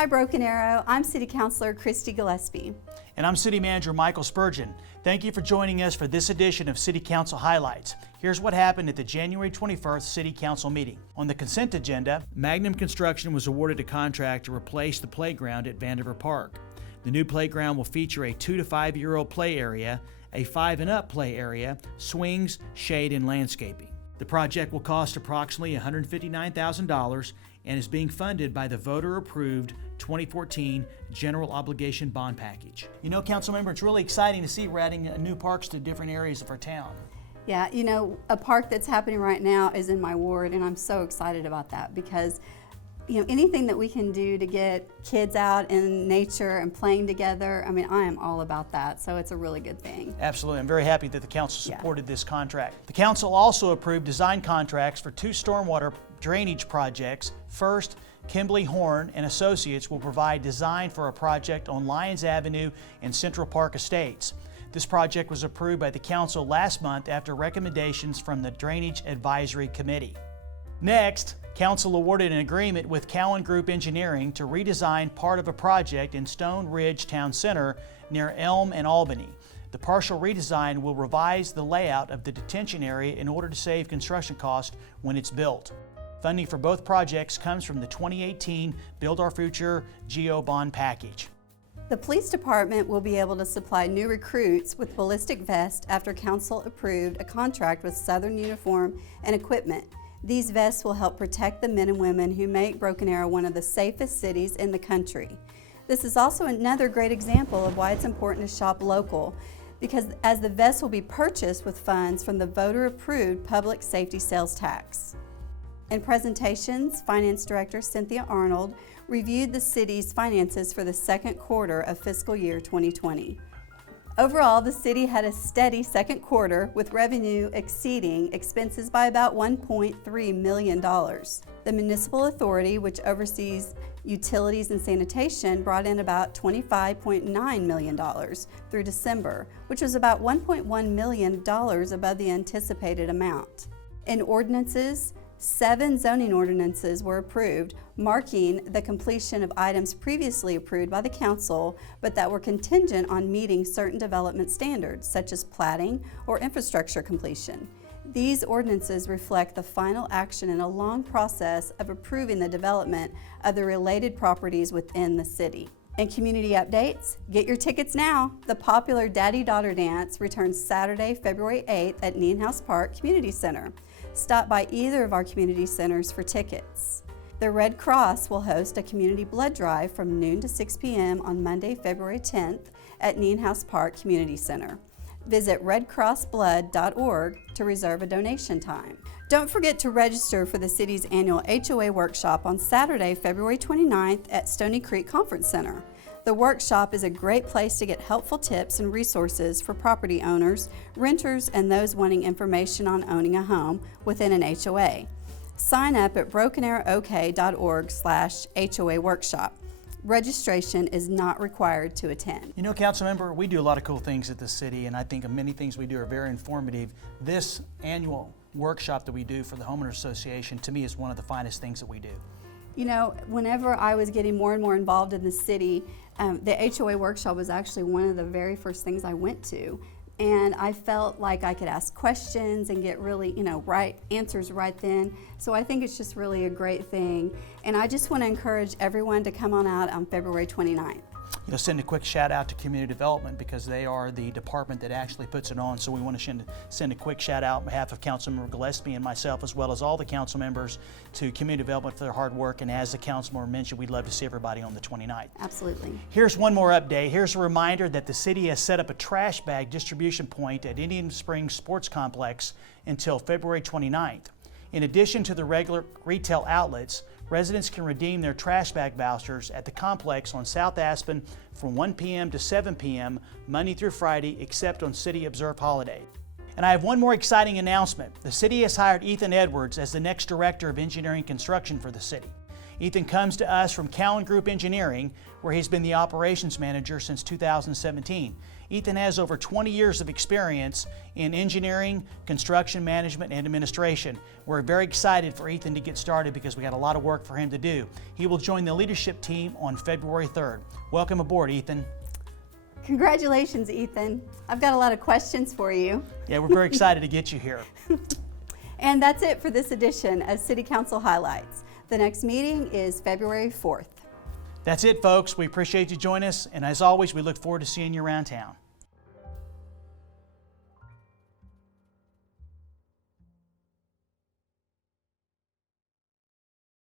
Hi Broken Arrow, I'm City Councilor Christy Gillespie. And I'm City Manager Michael Spurgeon. Thank you for joining us for this edition of City Council Highlights. Here's what happened at the January 21st City Council meeting. On the consent agenda, Magnum Construction was awarded a contract to replace the playground at Vandever Park. The new playground will feature a 2 to 5 year old play area, a 5 and up play area, swings, shade, and landscaping. The project will cost approximately $159,000 and is being funded by the voter-approved 2014 General Obligation Bond Package. You know, Councilmember, it's really exciting to see we're adding new parks to different areas of our town. Yeah, you know, a park that's happening right now is in my ward, and I'm so excited about that because, you know, anything that we can do to get kids out in nature and playing together, I mean, I am all about that, so it's a really good thing. Absolutely. I'm very happy that the council supported this contract. The council also approved design contracts for 2 stormwater drainage projects. First, Kimberly Horn and Associates will provide design for a project on Lyons Avenue and Central Park Estates. This project was approved by the council last month after recommendations from the Drainage Advisory Committee. Next, council awarded an agreement with Cowan Group Engineering to redesign part of a project in Stone Ridge Town Center near Elm and Albany. The partial redesign will revise the layout of the detention area in order to save construction costs when it's built. Funding for both projects comes from the 2018 Build Our Future GO Bond Package. The police department will be able to supply new recruits with ballistic vests after council approved a contract with Southern Uniform and Equipment. These vests will help protect the men and women who make Broken Arrow one of the safest cities in the country. This is also another great example of why it's important to shop local, because as the vests will be purchased with funds from the voter-approved public safety sales tax. In presentations, Finance Director Cynthia Arnold reviewed the city's finances for the second quarter of fiscal year 2020. Overall, the city had a steady second quarter with revenue exceeding expenses by about $1.3 million. The municipal authority, which oversees utilities and sanitation, brought in about $25.9 million through December, which was about $1.1 million above the anticipated amount. In ordinances, 7 zoning ordinances were approved, marking the completion of items previously approved by the council, but that were contingent on meeting certain development standards, such as platting or infrastructure completion. These ordinances reflect the final action in a long process of approving the development of the related properties within the city. In community updates, get your tickets now. The popular Daddy-Daughter Dance returns Saturday, February 8th at Nienhouse Park Community Center. Stop by either of our community centers for tickets. The Red Cross will host a community blood drive from noon to 6 p.m. on Monday, February 10th at Nienhouse Park Community Center. Visit redcrossblood.org to reserve a donation time. Don't forget to register for the city's annual HOA workshop on Saturday, February 29th at Stony Creek Conference Center. The workshop is a great place to get helpful tips and resources for property owners, renters, and those wanting information on owning a home within an HOA. Sign up at brokenarrowok.org/HOA workshop. Registration is not required to attend. You know, Councilmember, we do a lot of cool things at the city, and I think many things we do are very informative. This annual workshop that we do for the Homeowners Association, to me, is one of the finest things that we do. You know, whenever I was getting more and more involved in the city, the HOA workshop was actually one of the very first things I went to. And I felt like I could ask questions and get really, right answers right then. So I think it's just really a great thing. And I just want to encourage everyone to come on out on February 29th. You know, send a quick shout out to Community Development because they are the department that actually puts it on. So we want to send a quick shout out on behalf of Councilmember Gillespie and myself, as well as all the council members, to Community Development for their hard work. And as the councilmember mentioned, we'd love to see everybody on the 29th. Absolutely. Here's one more update. Here's a reminder that the city has set up a trash bag distribution point at Indian Springs Sports Complex until February 29th. In addition to the regular retail outlets, residents can redeem their trash bag vouchers at the complex on South Aspen from 1 p.m. to 7 p.m. Monday through Friday, except on city-observed holidays. And I have one more exciting announcement. The city has hired Ethan Edwards as the next Director of Engineering Construction for the city. Ethan comes to us from Cowan Group Engineering, where he's been the operations manager since 2017. Ethan has over 20 years of experience in engineering, construction management, and administration. We're very excited for Ethan to get started because we got a lot of work for him to do. He will join the leadership team on February 3rd. Welcome aboard, Ethan. Congratulations, Ethan. I've got a lot of questions for you. Yeah, we're very excited to get you here. And that's it for this edition of City Council Highlights. The next meeting is February 4th. That's it, folks. We appreciate you joining us, and as always, we look forward to seeing you around town.